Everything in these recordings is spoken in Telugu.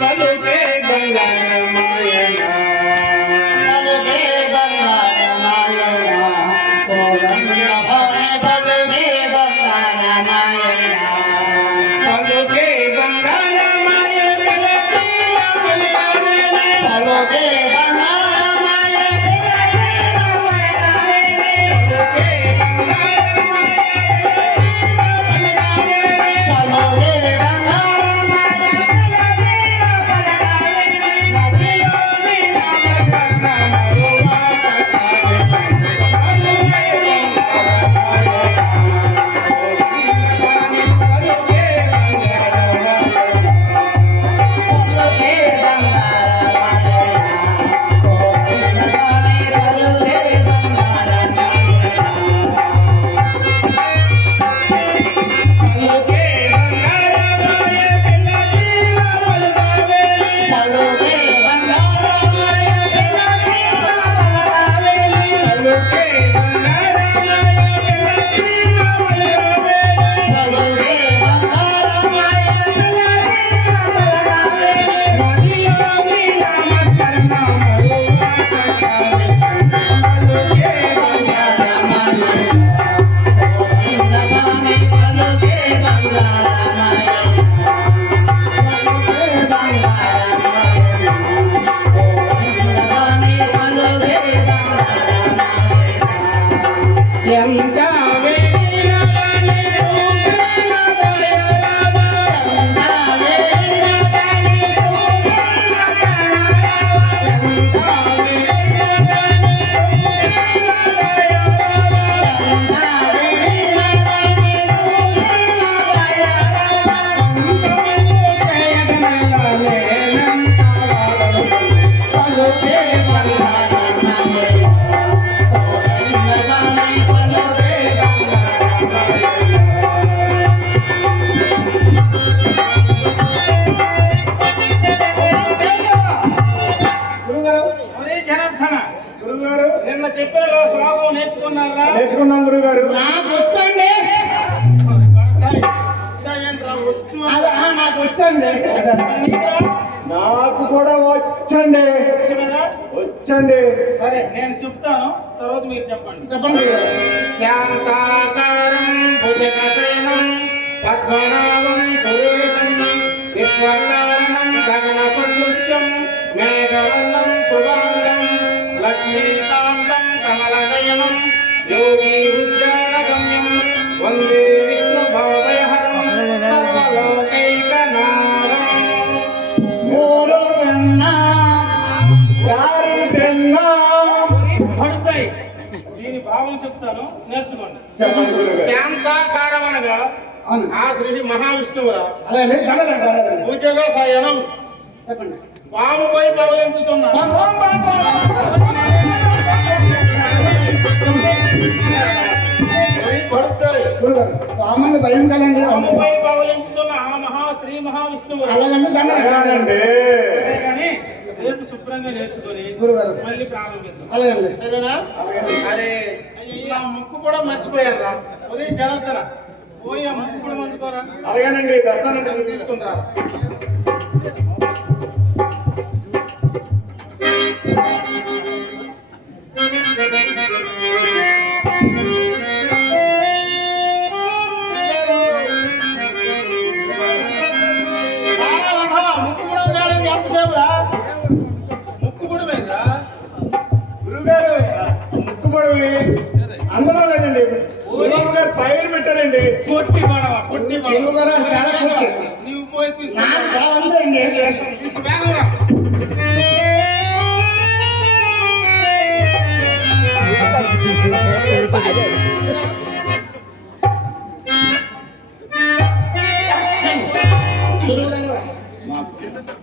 పలుకే బంగారమాయన పలుకే బంగారమాయన పలుకే బంగారమాయన పలుకే బంగారమాయ పలుకే నేర్చుకున్నాం గురుగారు. నాకు వచ్చండి నాకు వచ్చండి నాకు కూడా వచ్చండి వచ్చండి. సరే నేను చెప్తాను, తర్వాత మీరు చెప్పండి. చెప్పండి. శాంతాకారం భుజగశయనం పద్మనాభం సురేశం విశ్వకారణం గగన సదృశ్యం మేఘవర్ణం శుభాంగం లక్ష్మీకాంతం కమలనయనం యోగి ఉద్యానగమ్యం వందే విష్ణు భవదయహరం సర్వలోకైకనాథం. పడతాయి. దీని భావం చెప్తాను, నేర్చుకోండి. శాంతాకారం అనగా ఆ శ్రీ మహావిష్ణువురా భుజగ శయనం చెప్పండి. పాముపై పవలించుతున్నా పాముని భయం కదండి. పాముపై పవలించుతున్న ఆ శ్రీ మహావిష్ణువు అలాగండి దండండి. సరే కానీ రేపు శుభ్రంగా నేర్చుకొని గురుగారు మళ్ళీ ప్రారంభిద్దాం. అలాగండి. సరేనా? అరే నా ముక్కు కూడా మర్చిపోయాను రా. ఒరే జనార్దన పోయి ఆ ముక్కు కూడా అందుకోరా. అలాగేనండి, దస్తానండి తీసుకుంటారా. ముక్కు కూడా కాదండి, ఎంతసేపురా ముక్కు కూడా పోయిందిరా. గురుగారు ముక్కుబడి అందులో లేదండి, గురువు గారు పైన పెట్టారండి. పొట్టి పడవ పొట్టి గురువుగారు చాలా పొట్టి. నీవు పోయి తీసుకు నాకు చాలా ఉందండి. తీసుకు వేగంరా.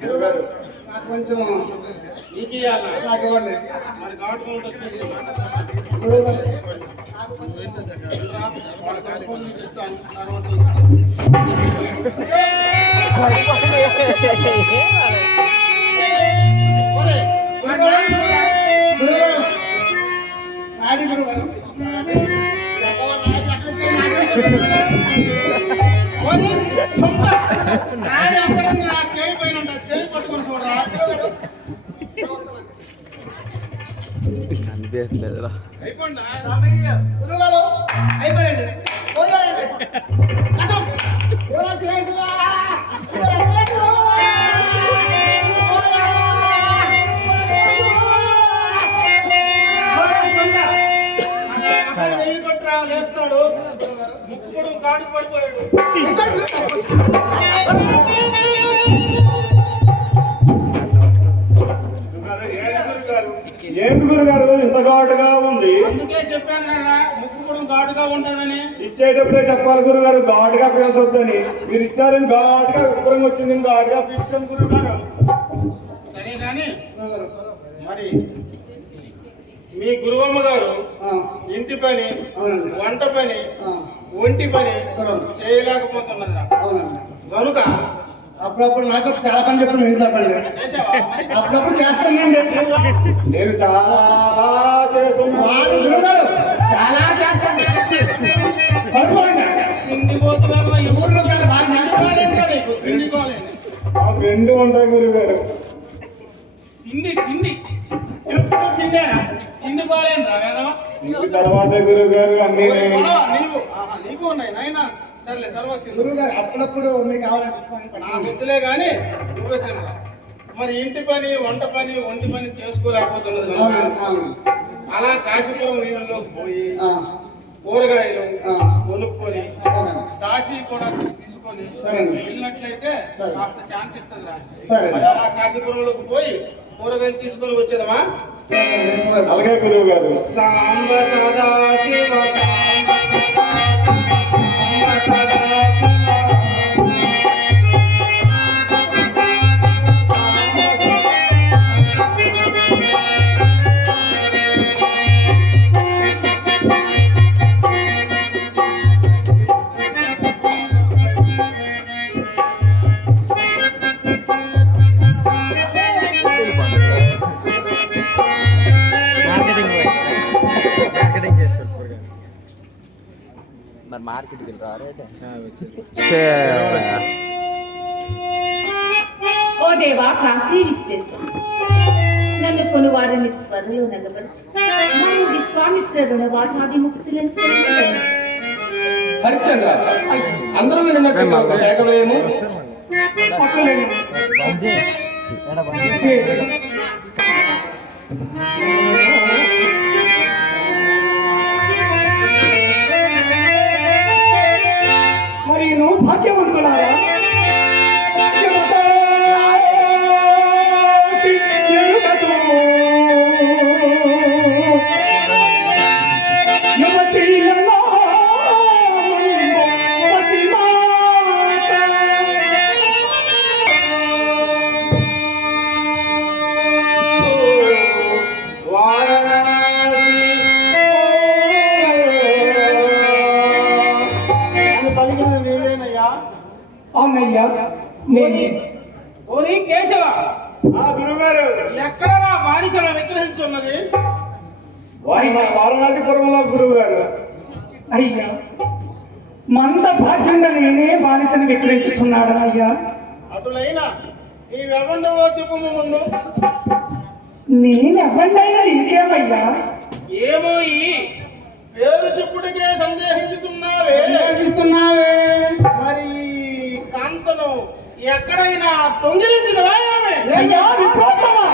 గురుగారు నాకు కొంచెం నీకేయాలా నాకు ఇవ్వండి. మరి కాటుకుంటూ తీసుకున్నా గురువుగారు ఇస్తాను. నాడి గురుగారు సొంత నాది ఎక్కడన్నా నా చేయి పైన ఉంటుంది. చేయి పట్టుకొని చూడరా. కనిపించట్లేదురా. అయిపోండి గురువుగారు అయిపోయింది. పోయాడండి. కథం. ఎవరో చేసిరా. లేస్తాడు. ముక్కుడు కాడు పడిపోయాడు. ఏంటి గురుగారు ఇంత ఘాటుగా ఉంది? అందుకే చెప్పాను కదా ముక్కు కూడా ఘాటుగా ఉంటుందని. ఇచ్చేటప్పుడే చెప్పాలి గురుగారు, ఘాటుగా పీల్చొద్దని. మీరు ఇచ్చారని ఘాటుగా విపురం వచ్చింది, ఘాటుగా పీల్చాను గురుగారు. సరే కానీ మరి మీ గురువమ్మ గారు ఇంటి పని, వంట పని, ఒంటి పని చేయలేకపోతున్నదిరా. కనుక అప్పుడప్పుడు నాకు చాలా పని చెప్తున్నాను ఇంట్లో పని. చేసావా? అప్పుడప్పుడు చేస్తానండి. నేను చాలా చేస్తున్నాను గురుగారు చాలా చేస్తాను. పడుకోండి. తిండి పోతున్నా ఈ ఊర్లో కానీ బాగా నడపాలేం కదా. తిండి కోలేండి. ఆ రెండు ఉంటాయి గురుగారు. తిండి తిండి ఎప్పుడు తిండేనా? తిండి కోలేనురా వేదమా. ఇంటి తర్వాత గురుగారు అన్ని నీకు ఉన్నాయి నాయన. సర్లే తర్వాత తిందు. గురుగారు అప్పుడప్పుడు మీకు కావాలంటే నా వద్దులే కానీ నువ్వే తినరా. మరి ఇంటి పని, వంట పని, ఒంటి పని చేసుకోలేకపోతున్నది కనుక అలా కాశీపురం వీధుల్లోకి పోయి కూరగాయలు కొనుక్కొని దాసి కూడా తీసుకొని వెళ్ళినట్లయితే కాస్త శాంతిస్తుంది రా. మరి అలా కాశీపురంలోకి పోయి కూరగాయలు తీసుకొని వచ్చేదమా? అలాగే గురువు గారు. సాంబ సదా శివ మార్కెటింగ్ చేస్తారు. మరి మార్కెట్కి వెళ్ళరా? ఓ దేవా కాశీ విశ్వేశ్వర, నన్ను కొన్ని వారిని త్వరలో నగపరచు. నన్ను విశ్వామిత్ర రుణవాటా విముక్తులను సేవించండి. హరిశ్చంద్ర, అందరూ విన్నట్టు కేకలేము. మరి నువ్వు భాగ్యవంతులారా, అవునయ్యా ఓరి కేశవ, ఆ గురుగారు ఎక్కడ నా బానిసను విగ్రహించున్నది? వారణాసిపురంలో గురువు గారు. అయ్యా, మంద భాగ్యంగా నేనే బానిసను విక్రయించుతున్నాడనయ్యా. అటులైన నీవెవండవో చెప్పు ముందు. నేనెవ్వండైనా నీకేమయ్యా? ఏమో ఈ పేరు చెప్పుడికే సందేహించుతున్నావే. మరి కాంతను ఎక్కడైనా దొంగిలించినవా? అయ్యా విప్రోత్తమా,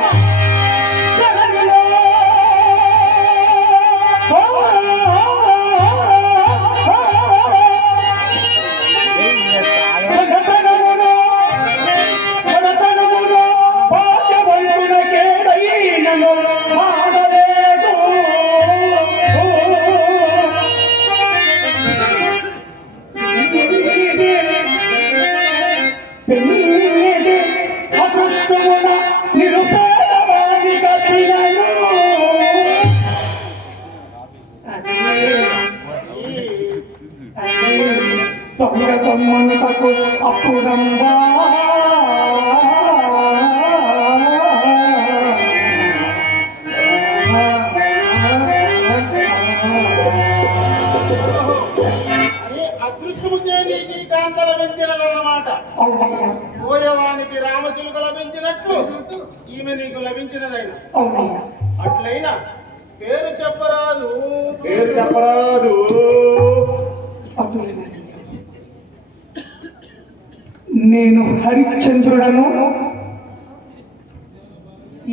తొంగ సొమ్మనుటకు అప్పుడంబా అని అదృష్టము చే నీకు ఈ కాంత లభించినదన్నమాట. అవునయ్యా. పోయేవానికి రామచిలుక లభించినట్లు ఈమె నీకు లభించినదైనా అవునయ్యా. అట్లయినా పేరు చెప్పరాదు. పేరు చెప్పరాదు. అవునయ్యా. నేను హరిశ్చంద్రుడను.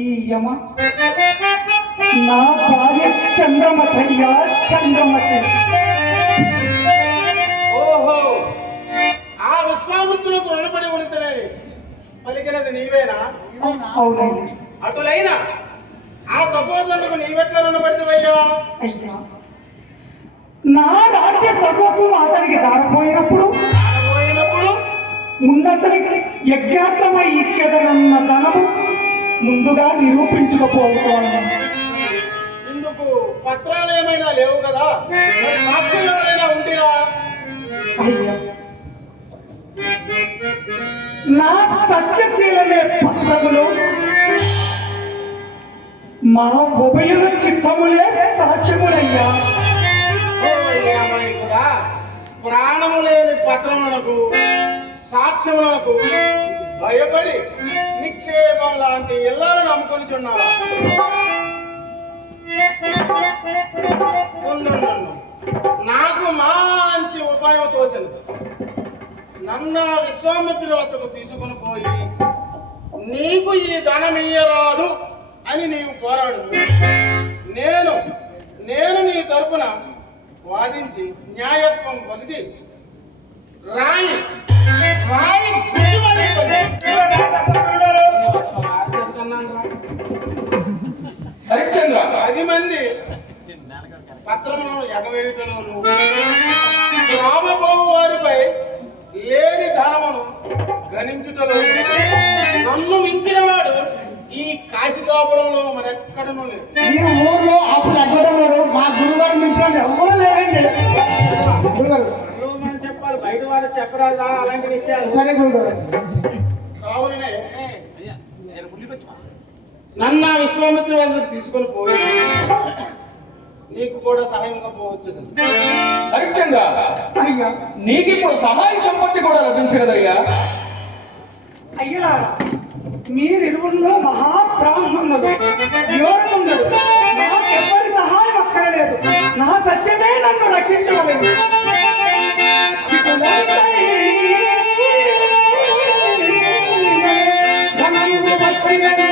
ఈ యమ నా భార్య చంద్రమతయ్యా, చంద్రమతి. ఓహో, ఆ విశ్వామిత్రులకు రుణపడి ఉంటేనే పలికినది నీవేనా? అవునయ్యా. అటులైనా ఆ తపోధనులకు నీవెట్లా రుణపడితేవయ్యా? అయ్యా, నా రాజ్య సర్వస్వం అతనికి దారిపోయినప్పుడు పోయినప్పుడు ముందతనికి యజ్ఞాత్మై ఇచ్చేదనన్న ధనము ముందుగా నిరూపించుకోపోతున్నాను. ఇందుకు పత్రాలు ఏమైనా లేవు కదా, మరి సాక్షులు ఎవరైనా ఉండిరా? అయ్యా, నా సత్యశీలమే పత్రములు, మా ఉభయుల చిత్తములే సాక్ష్యములయ్యా. ఓ ఏమైనా ప్రాణము లేని పత్రములకు సాక్ష్యములకు భయపడి నిక్షేపం లాంటి ఇళ్లను నమ్ముకొనిచున్నావా? నాకు మంచి ఉపాయం తోచను. నన్ను విశ్వామిత్రుని వద్దకు తీసుకుని పోయి నీకు ఈ ధనమియ్యరాదు అని నీవు పోరాడు. నేను నీ తరపున వాదించి న్యాయత్వం పొంది రాయి గుడ్డివాడి హరిశ్చంద్ర 10 మంది పత్రములను ఎగవేయుటలోను రామబాబు వారిపై లేని ధనమును గణించుటలో నన్ను మించిన వాడు ఈ కాశికాపురంలో మరెక్కడనూ లేదు. మీరు ఊర్లో అప్పుడు అగ్గడంలో మా గురుగారు మించండి ఎవరు లేరండి. గురుగారు మనం చెప్పాలి, బయట వాళ్ళు చెప్పరాదా అలాంటి విషయాలు. సరే గురుగారు. కావులనే నన్ను విశ్వామిత్రు వద్దకు తీసుకొని పోయి నీకు కూడా సహాయంగా పోవచ్చు. హరిశ్చంద్ర, అయ్యా, నీకు ఇప్పుడు సహాయ సంపత్తి కూడా లభించినదయ్యా. అయ్యా, మీరిరువుల్లో మహాబ్రాహ్మణులు, యోగుండడు. నాకెవ్వరి సహాయం అక్కరలేదు. నా సత్యమే నన్ను రక్షించగలదు. ధనము వచ్చినది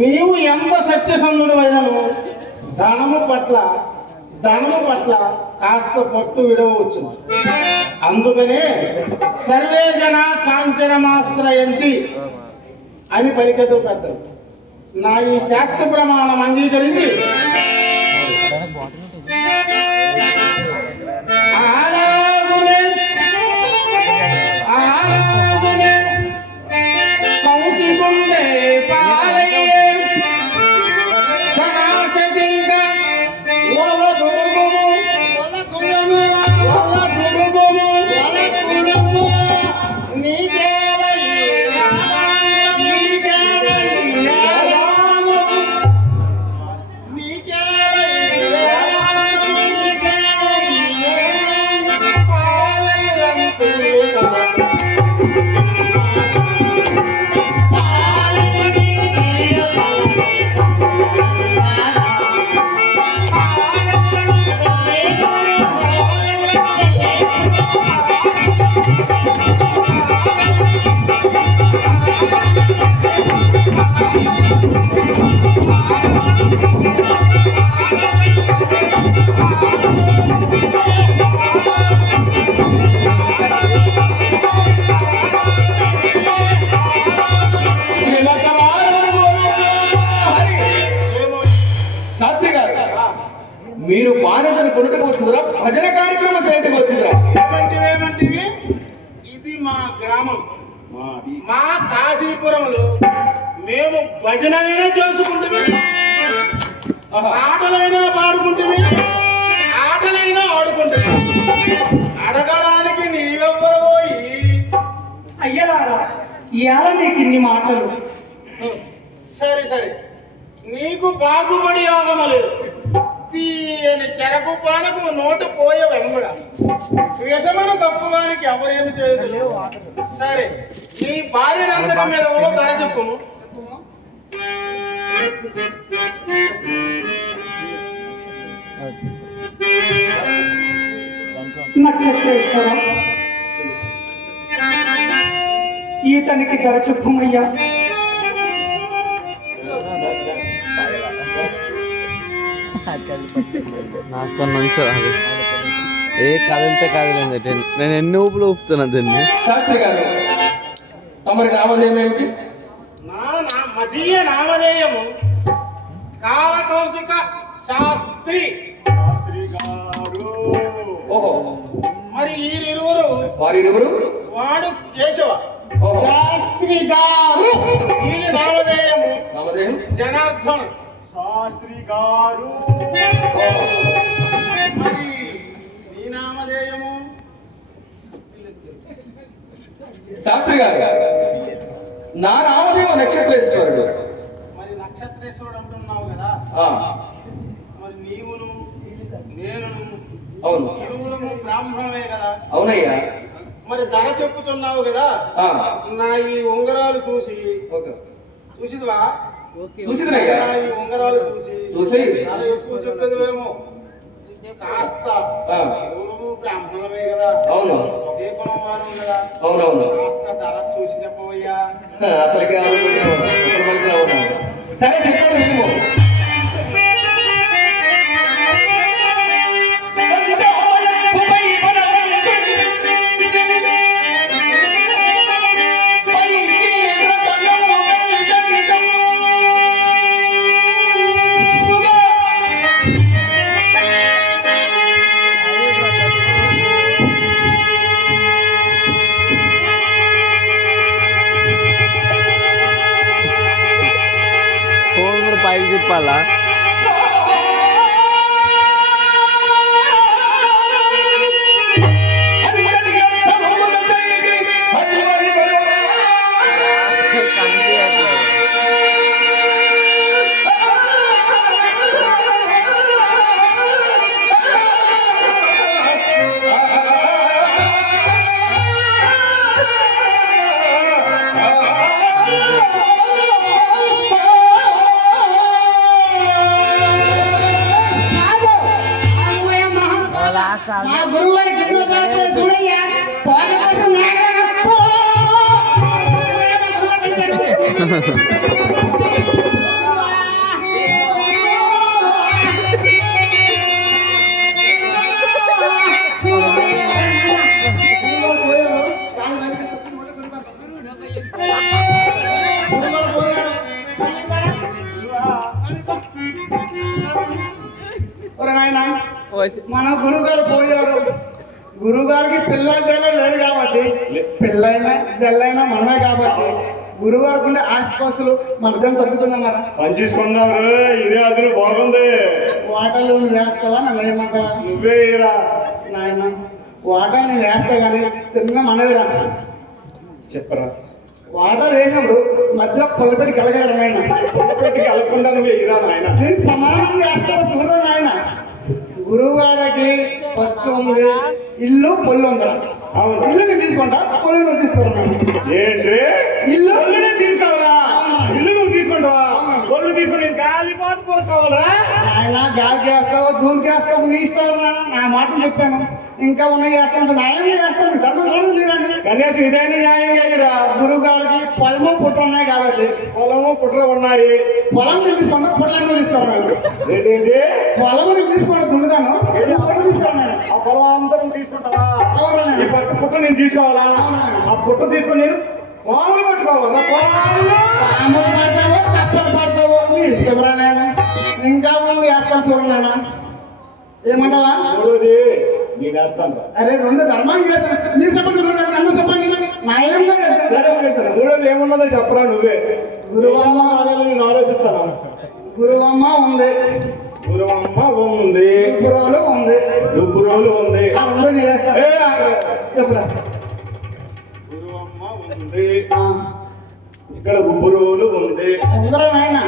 నీవు ఎంత సత్యసంధుడు అయినను ధనము పట్ల కాస్త పట్టు విడవచ్చు. అందుకనే సర్వే జన కాంచనమాశ్రయంతి అని పలికెదు పెద్దలు. నా ఈ శాస్త్ర ప్రమాణం అంగీకరించి కౌశికుండే పాలయ్యే నీకే శాస్త్రి గారు, మీరు బానిసను కొనుటకు వచ్చిందిరా, భజన కార్యక్రమం చేయటకు వచ్చిందిరా? ఏమంటివి? ఇది మా గ్రామం, మా కాశీపురంలో మేము భజనైనా చేసుకుంటున్నాం, ఆటలైనా పాడుకుంటుంది, ఆటలైనా ఆడుకుంటుంది. అడగడానికి నీవెవ్వరు పోయి అయ్యలారా ఇవాళ మీకు ఇన్ని మాటలు. సరే సరే, నీకు బాగుపడి యోగము లేదు. తీయని చెరకు పానకు నోటు పోయే వెంబడ విషమను కప్పువానికి ఎవరేమి చేయదు. సరే, నీ భార్య అంతక మీద ఓ ధర చెప్పుము. నక్షత్రేశ్వర, ఈతనికి ధర చెప్పుమయ్యా. నాకు నుంచి అది ఏ కదిలితే కదిలింది. నేను ఎన్ని ఊపులు ఊపుతున్నా దీన్ని. శాస్త్రి గారు, తమరి నామధేయం ఏమిటి? నా మదీయ నామధేయము కాలకౌశిక శాస్త్రి. ఓహో, మరి వీరిరువురు, వారిరువురు? వాడు కేశవ. ఓహో, శాస్త్రి గారు. వీరి నామధేయము నామధేయం? జనార్దన్. శాస్త్రి గారు. మరి నీ నామధేయము? శాస్త్రి గారు, నా నామధేయం నక్షత్రేశ్వరుడు. మరి నక్షత్రేశ్వరుడు అంటున్నావు కదా, ఆ, మరి నీవును నేనును అవును. ఇరువురము బ్రాహ్మణమే కదా. అవునయ్యా. మరి ధర చెప్పుతున్నావు కదా, ఆ, నా ఈ ఉంగరాలు చూసి ఓకే. చూసిదివా? చూసిదనయ్యా. నా ఈ ఉంగరాలు చూసి ధర ఎక్కువ చెప్పేదివేమో. కాస్త ఆ, ఇరువురము బ్రాహ్మణమే కదా, అవును. ఒకే కులం వారు కదా, అవునవును. కాస్త ధర చూసి చెప్పవయ్యా. అసలుకే ఆలోచించాను. అసలు మనిషిలా ఉన్నాను. సరే, చెప్పాను మేము. ఫోన్ కూడా పైకి తిప్పాలా? మా గురువు గారికి ఎన్నో పాటలు చూడయ్యా. తోట కోసం మేకల కప్పు. మన గురువు గారు పోయారు. గురువు గారికి పిల్ల జల్ల లేరు కాబట్టి, పిల్లైనా జల్లైనా మనమే కాబట్టి గురువు గారికి ఉండే ఆస్తిపాస్తులు మనదేం తగ్గుతుందా? మరి పంచేసుకున్నారు. ఇదే అది బాగుంది. వాటలు నువ్వు వేస్తావా, నన్ను వేయమంటావా? నువ్వే రా నాయన, వాటలు నేను వేస్తా కానీ చిన్నగా మనవి రా. చెప్పరా. వాటర్ వేసినప్పుడు మధ్యలో పొలపెట్టి కలగారు నాయన. పెట్టి కలపకుండా నువ్వు ఇరా నాయన. నేను సమానంగా వేస్తావా చూడరా నాయన. గురువు గారికి ఫస్ట్ ఉంది ఇల్లు, పొల్లు ఉందా? అవును. ఇల్లు నేను తీసుకుంటా, పొల్లు నువ్వు తీసుకుంటాను. ఏంటి? ఇల్లు నేను తీసుకోవాలా? ఇల్లు నువ్వు తీసుకుంటావా? ఒళ్ళు తీసుకుని నేను గాలిపాత పోసుకోవాలరా? ఆయన గాలికి వేస్తావు, దూలికి వేస్తావు, నీ ఇష్టం రా. నా మాట చెప్పాను. ఇంకా ఉన్నాయి చేస్తాను న్యాయం చేస్తాను ధర్మశాలను మీరండి కనీసం ఇదైనా న్యాయం కాదురా. గురువు గారికి పొలము పుట్ట ఉన్నాయి కాబట్టి పొలము పుట్ర ఉన్నాయి. పొలం తీసుకున్నా పుట్లను తీసుకున్నాను ఏంటంటే పొలముని తీసుకుని దున్నుతాను పుట్ట తీసుకున్నాను ఆ పొలం అంతా నువ్వు తీసుకుంటావా? అవునండి. ఈ పుట్ట నేను తీసుకోవాలా? ఆ పుట్ట తీసుకొని నేను పాములు పట్టుకోవాలా? పాములు పడతావో కప్పలు పడతావో నీ ఇష్టంరా నేను ఇంకా ఉంది వేస్తాను చూడలేనా ఏమంటావా? చూడది నేను వేస్తాను. అరే రెండు ధర్మం చేస్తాను మీరు చెప్పండి గురువు గారు నన్ను చెప్పండి న్యాయంగా చేస్తాను మూడోది ఏమున్నదో చెప్పరా నువ్వే. గురువమ్మ నేను ఆలోచిస్తాను. గురువమ్మ ఉంది గురువమ్మ ఉంది, గురువులు ఉంది దుబ్బురోలు ఉంది. ఆ రెండు నేను వేస్తాను. చెప్పురా గురువమ్మ ఉంది, ఇక్కడ గుబ్బురోలు ఉంది. ఉందరా నాయన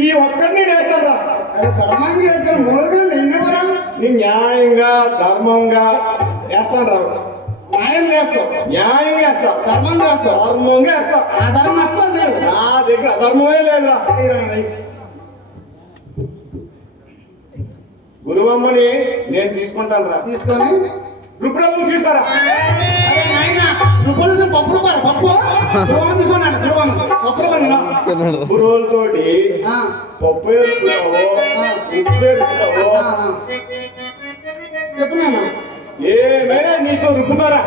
ఈ ఒక్కడిని వేస్తారా? అరే ధర్మం చేస్తాను మూడు ఎన్ని నీ న్యాయంగా ధర్మంగా వేస్తాను రా. న్యాయం చేస్తావు న్యాయంగా వేస్తా, ధర్మం చేస్తావు ధర్మంగా వేస్తా. ఆ ధర్మం వస్తుంది నా దగ్గర అధర్మమే లేదురా. గురువమ్మని నేను తీసుకుంటాను రా. తీసుకొని రుబ్బుడమ్మ తీసుకురా. అరే నాయన నువ్వు పోలీసు పప్పు రూపాయలు పప్పు గురువమ్మ తీసుకున్నాను గురువమ్మ పప్పు రూపాయలు గురువులతోటి పప్పు వేసుకున్నావు, ఉప్పు వేసుకున్నావు, చెప్పు నాన్న ఏమైనా నీ ఇష్టం రుబ్బుతారా.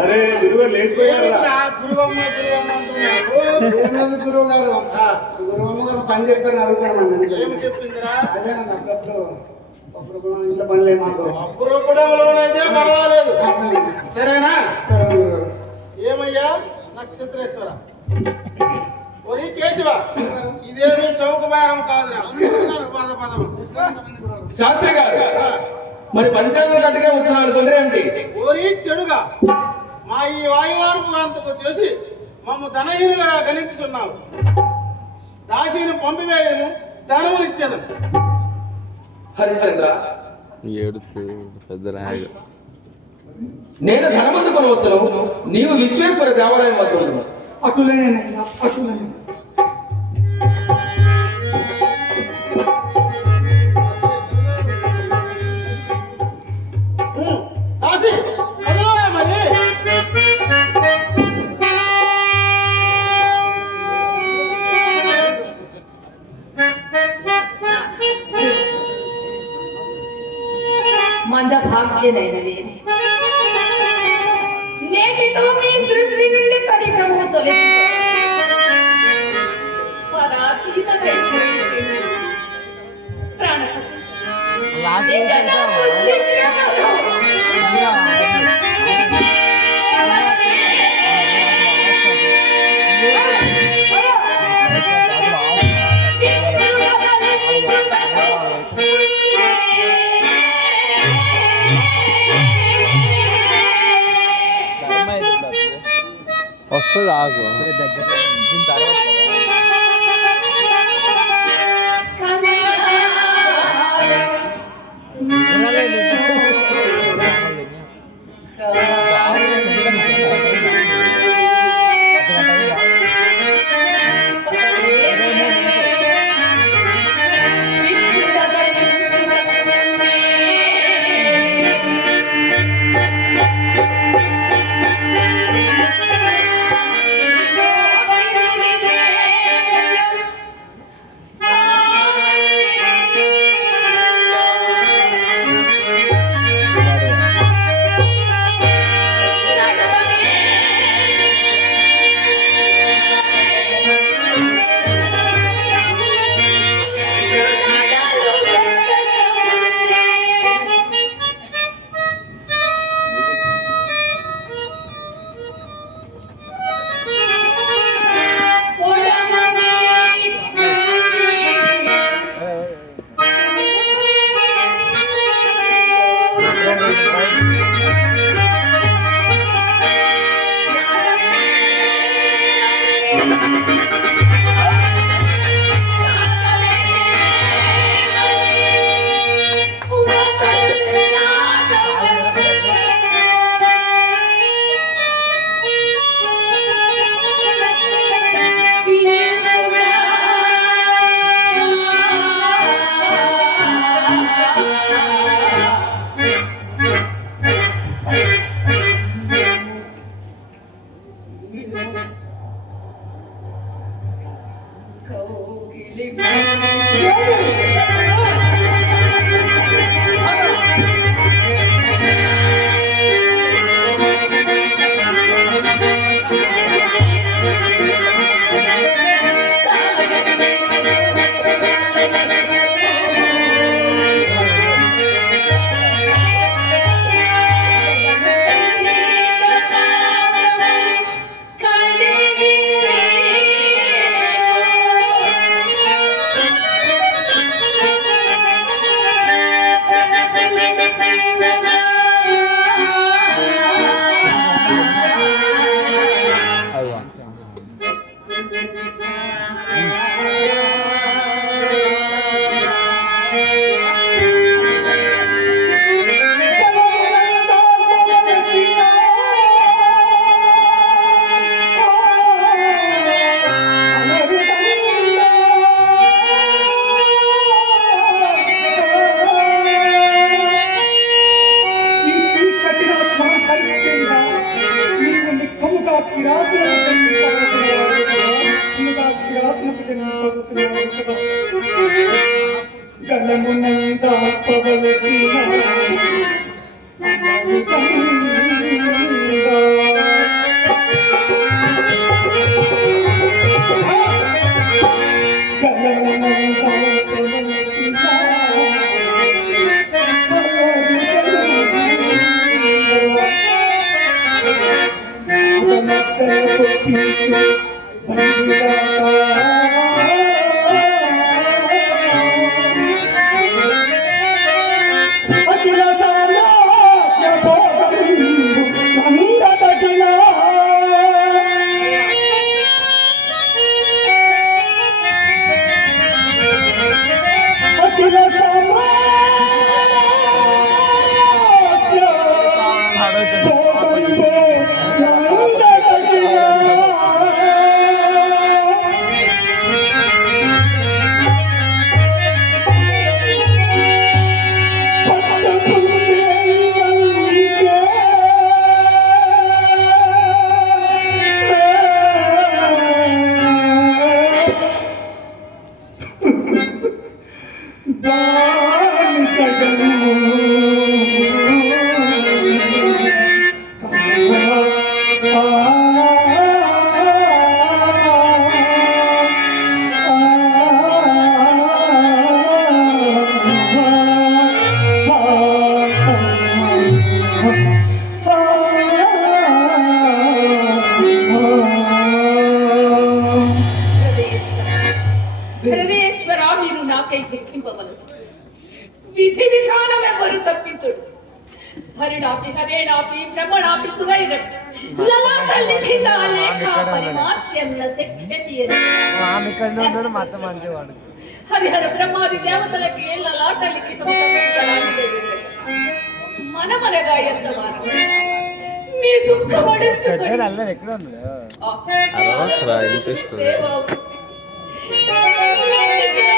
అరే గురువు లేచిపోయారా? గురువమ్మ గురువమ్మ అంటున్నారు. ఏమేది గురువు గారు గురువమ్మ గారు పని చెప్పారని అడుగుతాను ఏం చెప్పిందిరా? అదే అప్పుడప్పుడు అప్పుడు ఇంట్లో పనిలే మాకు అపురూపడంలోనైతే పర్వాలేదు. సరేనా? సరే గురువు గారు. ఏమయ్యా నక్షత్రేశ్వర ఒరి కేశవ, ఇదేమీ చౌక బేరం కాదురా. పద పదం శాస్త్రి గారు మరి పంచాంగం కట్టుగా వచ్చిన తొందర ఏమిటి? ఓరి చెడుగా మా ఈ వాయువార్పు అంతకు చేసి మమ్మ ధనహీనులుగా గణించుతున్నావు. దాసిని పంపివేయము ధనమునిచ్చేదం. హరిచంద్ర ఏడుతూ పెద్ద రాయడు. నేను ధనమందు కొనవద్దును, నీవు విశ్వేశ్వర దేవాలయం వద్ద ఉండును. అటులనేనయ్యా అటులనే. దాసి కదలవా మరి. మందభాగ్యనైనవే నేటితో మీ దృష్టి నుండి సరితము తొలగి వస్తుంది ఆగు నిజంగా కిరాతులకు జన్మించవలసిన వాడు కదా. నిజంగా కిరాతులకు జన్మించవలసిన వాడు కదా. గణమునంత పవలసిన హృదయేశ్వర, మీరు నాకై దుఃఖింపవలదు. విధి విధానమెవరు తప్పింతుడు. హరిడాపి హరేడాపి భ్రమణాపి సురైరం లలాట లిఖిత లేఖ పరిమార్శ్యన్న శక్యతి అని. హరిహర బ్రహ్మాది దేవతలకి లలాట లిఖితం మనమనగా ఎంతవారం మీ దుఃఖమడుచుకొని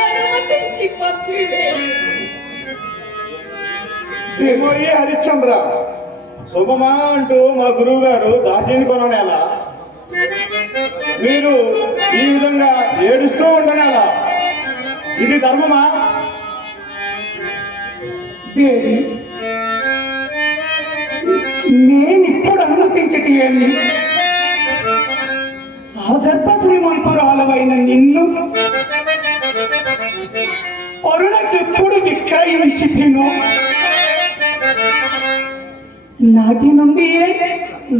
అనుమతించి పంపివేయండి. ఏమోయే హరిశ్చంద్ర, శుభమా అంటూ మా గురువు గారు దాసిని కొననేలా, మీరు ఈ విధంగా ఏడుస్తూ ఉండనేలా, ఇది ధర్మమా? దేవి, నేనిప్పుడు అనుమతించటి ఏమి? ఆదర్భ శ్రీమంతురాలవైన నిన్ను పరులకెప్పుడు విక్రయించి తిను. నాటి నుండి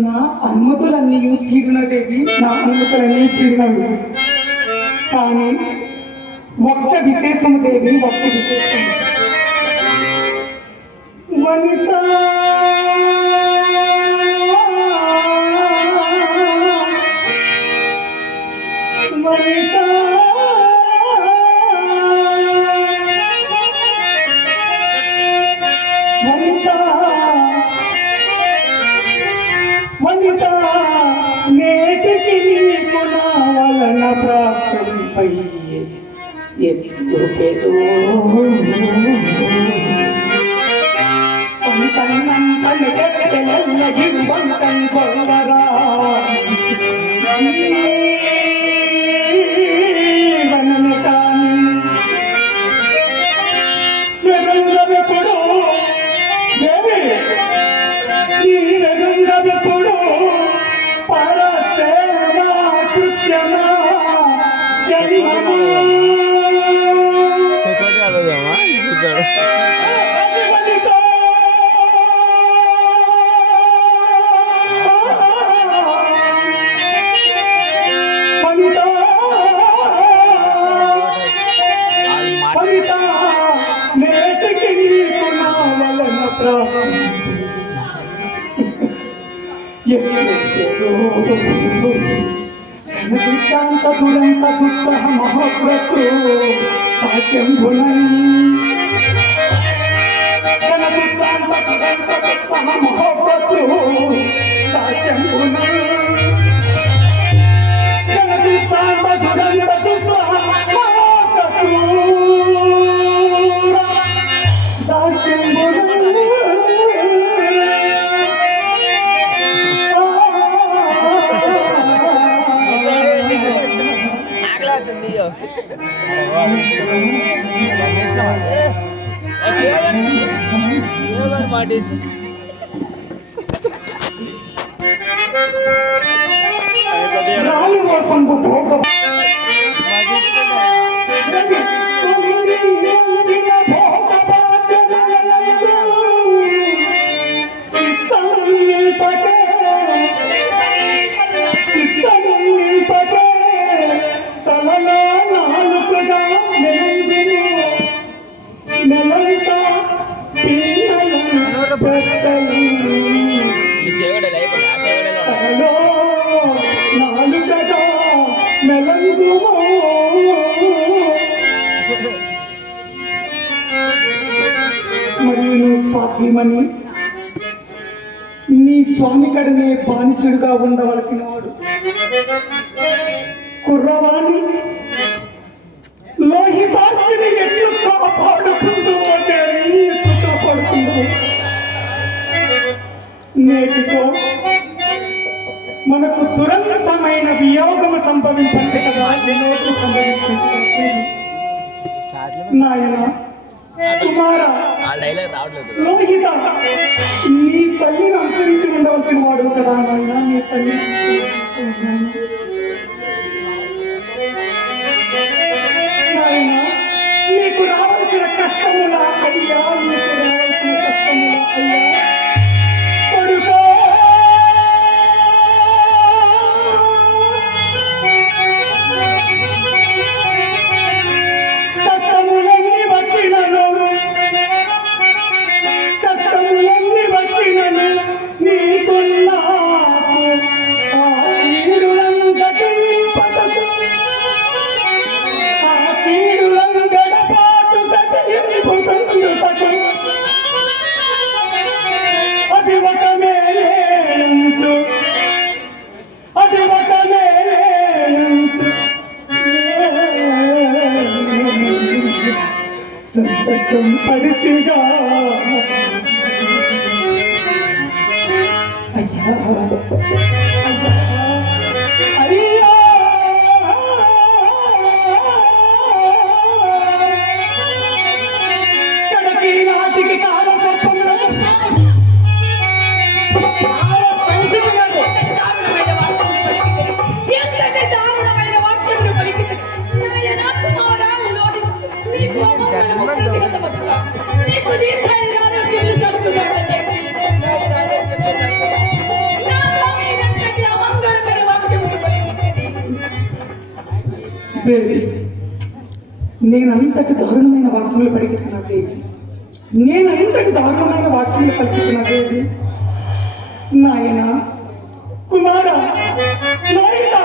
నా అనుమతులన్నీ తీరినదేవి, నా అనుమతులన్నీ తీరినవి. కానీ ఒక్క విశేషము దేవి, ఒక్క విశేషము. వనిత వనిత వనిత వనిత నేటికి నీకు నా వలన ప్రాప్తంపై ఎదుగుపెదో పంతన్నం పల్లెటెల్లగిరు వంతన్ కొల్లరా జీవనము కాని వెగంగవెప్పుడు దేవి, ఈ వెగంగవెప్పుడు పరసేవా కృత్యమా జన్మమా నేటికి నీకు నా వలన దుఃఖాంత దురంత దుస్సహ మహోగ్రతు శంభునన్ దుఃఖాంత దురంత దుస్సహ మహోగ్రతు శంభునన్ దుఃఖాంత దురంత దుస్సహ మహోగ్రతు శంభునన్ రాలి వాసంబు భోగ మరియు నువ్వు స్వాభిమని నీ స్వామి కడనే బానిసుడుగా ఉండవలసిన వాడు కుర్రవాణి లోహితాసుని ఎట్లు కాపాడుకుంటూ కాపాడుకుంటూ నేటితో మనకు దురంతమైన వియోగం సంభవించండి కదా వినోదం సంభవించండి నాయన కుమార లోహిత నీ తల్లిని అనుసరించి ఉండవలసిన వాడు కదా నాయన నీ తల్లి నాయన నీకు రావాల్సిన కష్టముల అయ్యా నీకు రావాల్సిన కష్టముల అయ్యా కొడుకో కష్టములన్నీ వచ్చినను నీకు నాకు ఆ కీడులంగటి పటకు ఆ కీడులంగడ పాటు కటింపుకుందుటకు అది ఒక మేలేంచు అది ఒక మేలేంచు సంతసం పడితిగా అయ్యా కడకి నాటికి కాలసర్పంలో దేవి నేనంతటి దారుణమైన వాక్యములు పలికిస్తున్నా దేవి నేనంతటి దారుణమైన వాక్యములు పలికిస్తున్నా దేవి నాయన కుమార నాయన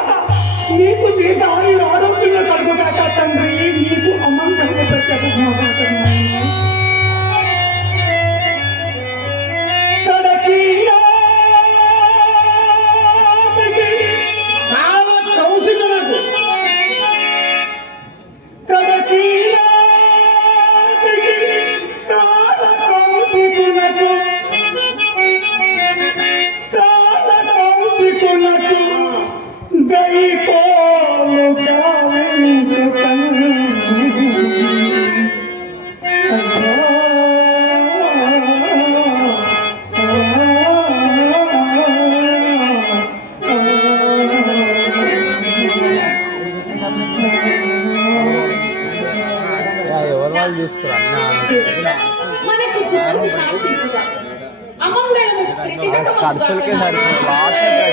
నీకు దీర్ఘాయు ఆరోగ్యంలో కలుగుగాక తండ్రి నీకు అమంతంగా ప్రత్యేక ఖర్చులకే సరిపోతుంది లాస్ అయితే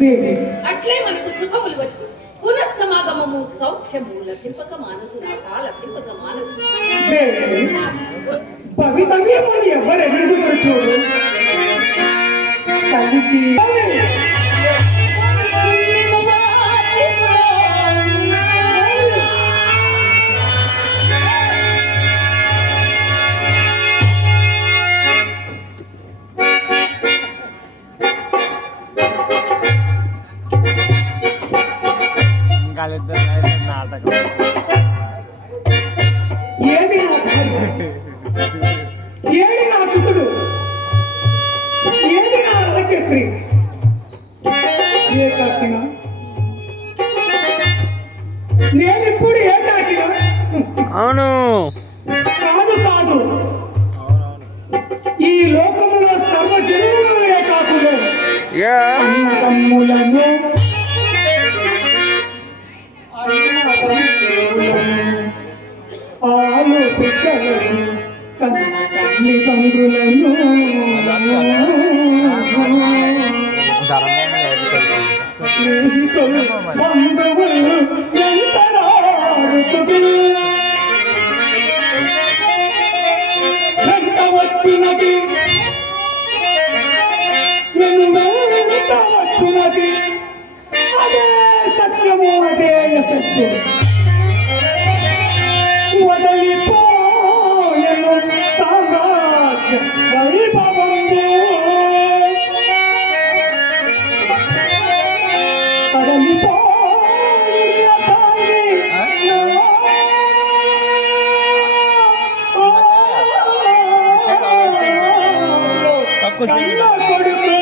దేవి అట్లే మనకు సుఖములు వచ్చి పునఃసమాగమము సౌఖ్యము లభింపక మానదు నాథ లభింపక మానదు. దేవి భవితవ్యములు ఎవరెరుగుతారు చూడు కలిసి ఏది నా భార్య? ఏది నా సుతుడు? ఏది నా రహస్యశ్రీ? ఏ కాకినా నేనిప్పుడు ఏ కాకినా? అవును. కాదు కాదు, ఈ లోకంలో సర్వజనులు ఏ కాకులే. అన్నదమ్ములను ఆలు బిడ్డలను కన్న తల్లిదండ్రులను స్నేహితులు బంధువులు వెంట వచ్చినది వెంట వచ్చినది అదే సత్యము అదే యశస్సు. వదలిపోయను సామ్రాజ్య వైభవంబు కదలిపోయిన తల్లి కన్న కొడుకు